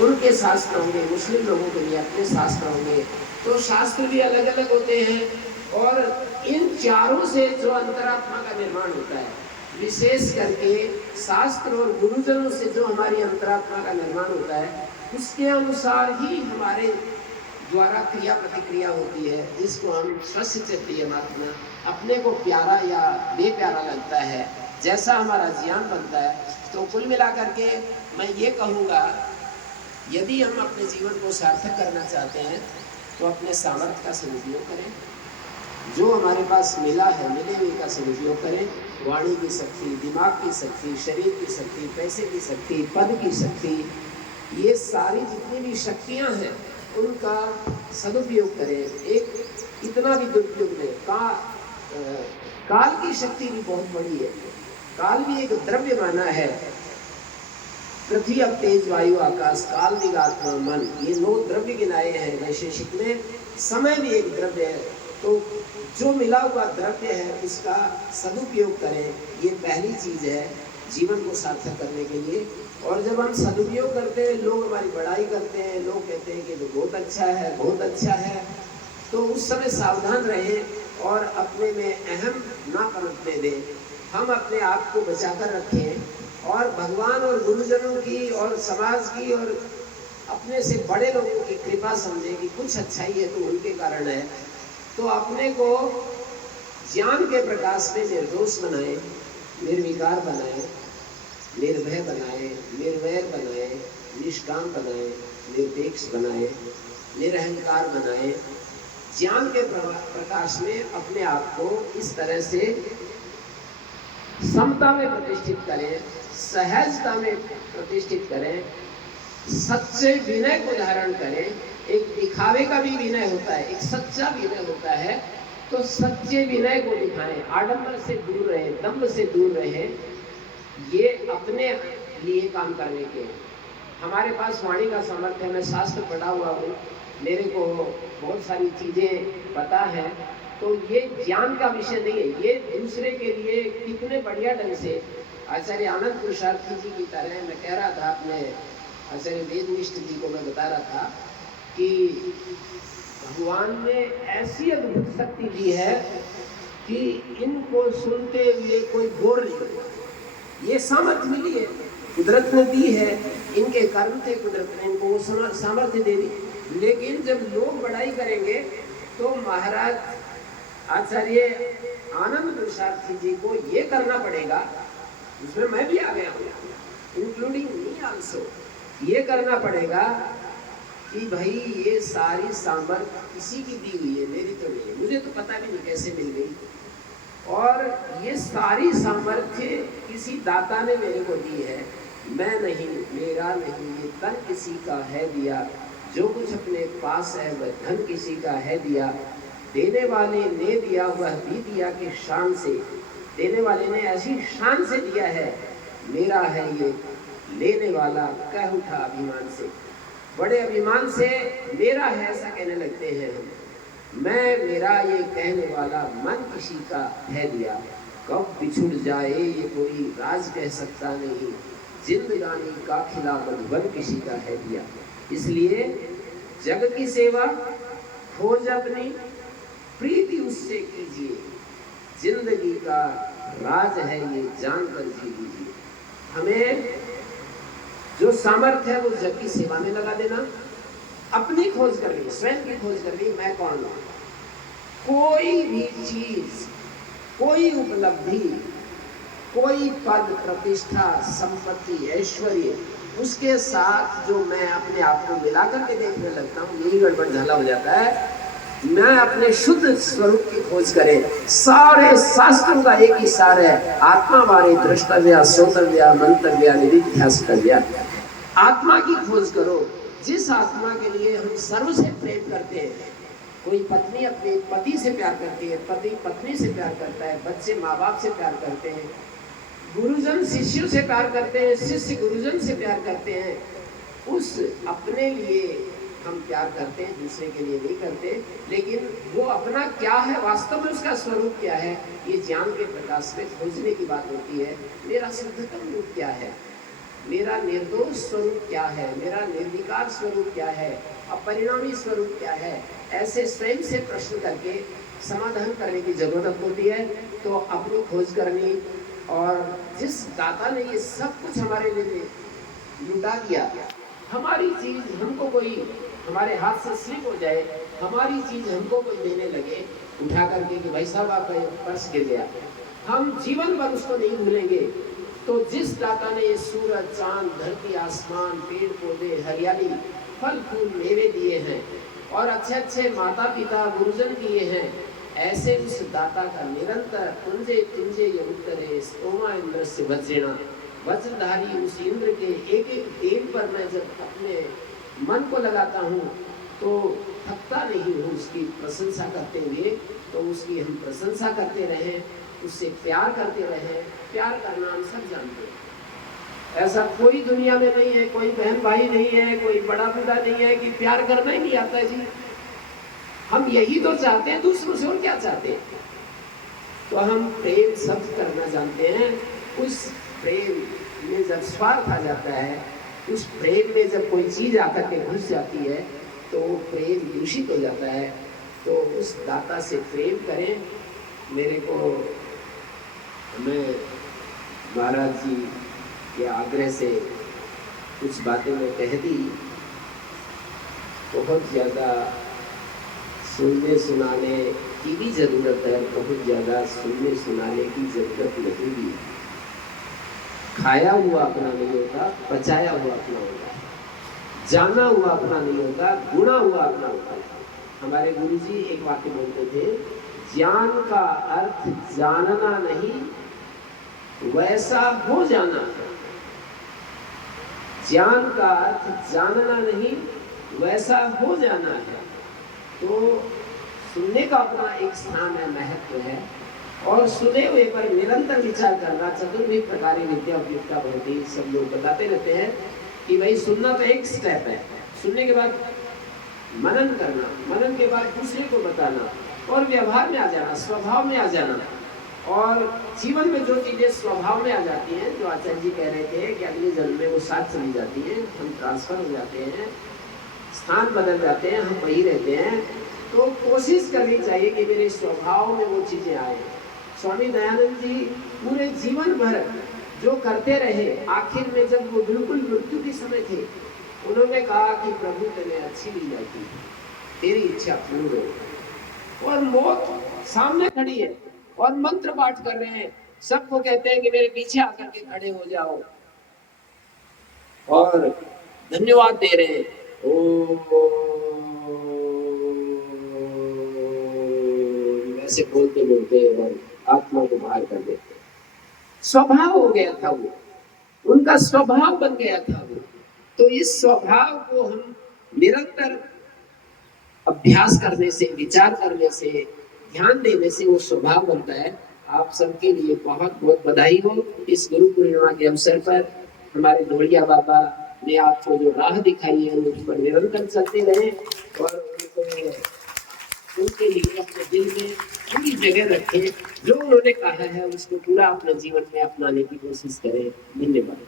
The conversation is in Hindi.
उनके शास्त्र होंगे, मुस्लिम लोगों के लिए अपने शास्त्र होंगे, तो शास्त्र भी अलग अलग होते हैं। और इन चारों से जो अंतरात्मा का निर्माण होता है, विशेष करके शास्त्र और गुरुजनों से जो हमारी अंतरात्मा का निर्माण होता है, उसके अनुसार ही हमारे द्वारा क्रिया प्रतिक्रिया होती है, जिसको हम स्वस्यचित्तीयमात्मा, अपने को प्यारा या बेप्यारा लगता है, जैसा हमारा ज्ञान बनता है। तो कुल मिलाकर के मैं ये कहूँगा, यदि हम अपने जीवन को सार्थक करना चाहते हैं तो अपने सामर्थ्य का सदुपयोग करें, जो हमारे पास मिला है मिले हुए का सदुपयोग करें। वाणी की शक्ति, दिमाग की शक्ति, शरीर की शक्ति, पैसे की शक्ति, पद की शक्ति, ये सारी जितनी भी शक्तियाँ हैं उनका सदुपयोग करें। एक इतना भी दुरुपयोग नहीं। काल की शक्ति भी बहुत बड़ी है। काल भी एक द्रव्य माना है। पृथ्वी, अब तेज, वायु, आकाश, काल, दिगात्मा, मन, ये 9 द्रव्य गिनाए हैं वैशेषिक में। समय भी एक द्रव्य है। तो जो मिला हुआ द्रव्य है उसका सदुपयोग करें, ये पहली चीज़ है जीवन को सार्थक करने के लिए। और जब हम सदुपयोग करते हैं, लोग हमारी बड़ाई करते हैं, लोग कहते हैं कि तो बहुत अच्छा है, बहुत अच्छा है, तो उस समय सावधान रहें और अपने में अहम ना पनपने दें। हम अपने आप को बचा कर रखें और भगवान और गुरुजनों की और समाज की और अपने से बड़े लोगों की कृपा समझें कि कुछ अच्छाई है तो उनके कारण है। तो अपने को ज्ञान के प्रकाश में निर्दोष बनाएं, निर्विकार बनाएं, निर्भय बनाएं, निर्वैर बनाएं, निष्काम बनाएं, निरपेक्ष बनाएं, निरहंकार बनाएं। ज्ञान के प्रकाश में अपने आप को इस तरह से समता में प्रतिष्ठित करें, सहजता में प्रतिष्ठित करें, सच्चे विनय को धारण करें। एक दिखावे का भी विनय होता है, एक सच्चा विनय होता है, तो सच्चे विनय को दिखाएं। आडंबर से दूर रहें, दंभ से दूर रहें। ये अपने लिए काम करने के। हमारे पास वाणी का सामर्थ्य है। मैं शास्त्र पढ़ा हुआ हूँ, मेरे को बहुत सारी चीज़ें पता है, तो ये ज्ञान का विषय नहीं है। ये दूसरे के लिए कितने बढ़िया ढंग से आचार्य आनंद पुरुषार्थी जी की तरह, मैं कह रहा था अपने आचार्य वेदनिष्ठ जी को, मैं बता रहा था कि भगवान ने ऐसी अद्भुत शक्ति दी है कि इनको सुनते हुए कोई बोर नहीं होगा। ये सामर्थ्य मिली है, कुदरत ने दी है, इनके कर्म थे, कुदरत ने इनको वो सामर्थ्य दे दी। लेकिन जब लोग बड़ाई करेंगे तो महाराज आचार्य आनंद पुरुषार्थी जी को ये करना पड़ेगा, उसमें मैं भी आ गया हूँ, इंक्लूडिंग मी आल्सो, ये करना पड़ेगा कि भाई ये सारी सामर्थ्य किसी की दी हुई है, मेरी तो नहीं है, मुझे तो पता भी नहीं कैसे मिल गई। और ये सारी सामर्थ्य किसी दाता ने मेरे को दी है, मैं नहीं, मेरा नहीं, ये तन किसी का है दिया, जो कुछ अपने पास है वह धन किसी का है दिया, देने वाले ने दिया वह भी दिया कि शान से, देने वाले ने ऐसी शान से दिया है, मेरा है ये, लेने वाला कह उठा अभिमान से, बड़े अभिमान से मेरा है ऐसा कहने लगते हैं हम। मैं, मेरा ये कहने वाला मन किसी का है दिया, कब बिछुड़ जाए ये कोई राज कह सकता नहीं, जिंदगानी का खिला मधुबन किसी का है दिया। इसलिए जग की सेवा खोज अपनी, प्रीति उससे कीजिए, जिंदगी का राज है ये जानकर जी लीजिए। हमें जो सामर्थ्य है वो जग की सेवा में लगा देना, अपनी खोज करनी, स्वयं की खोज करनी, मैं कौन हूँ। कोई भी चीज, कोई उपलब्धि, कोई पद, प्रतिष्ठा, संपत्ति, ऐश्वर्य, उसके साथ जो मैं अपने आप को मिला करके देखने लगता हूँ, यही गड़बड़ झाला हो जाता है। मैं अपने शुद्ध स्वरूप की खोज करें। सारे शास्त्रों का एक ही सार है, आत्मा बारे दृष्टव्या, श्रोतव्या, मंतव्या, निधिध्यासितव्या। आत्मा की खोज करो, जिस आत्मा के लिए हम सर्व से प्रेम करते हैं। कोई पत्नी अपने पति से प्यार करती है, पति पत्नी से प्यार करता है, बच्चे माँ बाप से प्यार करते हैं, गुरुजन शिष्यों से प्यार करते हैं, शिष्य गुरुजन से प्यार करते हैं। उस अपने लिए हम प्यार करते हैं, दूसरे के लिए नहीं करते। लेकिन वो अपना क्या है, वास्तव में उसका स्वरूप क्या है, ये ज्ञान के प्रकाश में खोजने की बात होती है। मेरा शुद्धतम रूप क्या है, मेरा निर्दोष स्वरूप क्या है, मेरा निर्विकार स्वरूप क्या है, अपरिणामी स्वरूप क्या है, ऐसे स्वयं से प्रश्न करके समाधान करने की जरूरत होती है। तो अपनी खोज करनी, और जिस दाता ने ये सब कुछ हमारे लिए लुटा दिया, हमारी चीज हमको कोई हमारे हाथ से स्लिप हो जाए, हमारी चीज हमको कोई देने लगे उठा करके कि भाई साहब आपका पर्स गिर गया, हम जीवन भर उसको नहीं भूलेंगे। तो जिस दाता ने ये सूरज, चांद, धरती, आसमान, पेड़ पौधे, हरियाली, फल फूल, मेवे दिए हैं और अच्छे अच्छे माता पिता गुरुजन दिए हैं, ऐसे उस दाता का निरंतर तुंजे तुंजे ये उत्तरे स्तोमा इंद्र से वज्रेणा, वज्रधारी उस इंद्र के एक एक तेल पर मैं जब अपने मन को लगाता हूँ तो थकता नहीं हूँ उसकी प्रशंसा करते हुए। तो उसकी हम प्रशंसा करते रहें, उससे प्यार करते रहें। प्यार करना हम सब जानते हैं, ऐसा कोई दुनिया में नहीं है, कोई बहन भाई नहीं है, कोई बड़ा बूढ़ा नहीं है कि प्यार करना ही नहीं आता है जी। हम यही तो चाहते हैं, दूसरों से और क्या चाहते हैं। तो हम प्रेम शब्द करना जानते हैं। उस प्रेम में जब स्वार्थ आ जाता है, उस प्रेम में जब कोई चीज आकर के घुस जाती है तो प्रेम दूषित हो जाता है। तो उस दाता से प्रेम करें। मेरे को मैं महाराज जी के आग्रह से कुछ बातें मैं कह दी, बहुत ज़्यादा सुनने सुनाने की भी ज़रूरत है, बहुत ज़्यादा सुनने सुनाने की ज़रूरत नहीं भी। खाया हुआ अपना नहीं होता, पचाया हुआ अपना होता है, जाना हुआ अपना नहीं होता, गुणा हुआ अपना होता है। हमारे गुरुजी एक वाक्य बोलते थे, ज्ञान का अर्थ जानना नहीं, वैसा हो जाना है। ज्ञान का अर्थ जानना नहीं, वैसा हो जाना है। तो सुनने का अपना एक स्थान है, महत्व है, और सुने हुए पर निरंतर विचार करना। चतुर्विध प्रकारी विद्या उपयुक्ता भवति, सब लोग बताते रहते हैं कि भाई सुनना तो एक स्टेप है, सुनने के बाद मनन करना, मनन के बाद दूसरे को बताना और व्यवहार में आ जाना, स्वभाव में आ जाना। और जीवन में जो चीजें स्वभाव में आ जाती हैं, जो आचार्य जी कह रहे थे कि अगले जन्म में वो साथ चली जाती हैं, हम ट्रांसफर हो जाते हैं, स्थान बदल जाते हैं, हम वही रहते हैं। तो कोशिश करनी चाहिए कि मेरे स्वभाव में वो चीजें आए। स्वामी दयानंद जी पूरे जीवन भर जो करते रहे, आखिर में जब वो बिल्कुल मृत्यु के समय थे, उन्होंने कहा कि प्रभु तुम्हें अच्छी मिल जाती, तेरी इच्छा पूर्ण हो। और मौत सामने खड़ी है और मंत्र पाठ कर रहे हैं, सबको कहते हैं कि मेरे पीछे आकर के खड़े हो जाओ और धन्यवाद दे रहे हैं। ऐसे बोलते बोलते और आत्मा को बाहर कर देते। स्वभाव हो गया था वो, उनका स्वभाव बन गया था वो। तो इस स्वभाव को हम निरंतर अभ्यास करने से, विचार करने से, ध्यान देने से वो स्वभाव बनता है। आप सबके लिए बहुत बहुत बधाई हो। इस गुरु पूर्णिमा के अवसर पर हमारे ढोलिया बाबा ने आपको जो राह दिखाई है उस पर निरंतर चलते रहे और उनके लिए अपने दिल में पूरी जगह रखें। जो उन्होंने कहा है उसको पूरा अपने जीवन में अपनाने की कोशिश करें। धन्यवाद।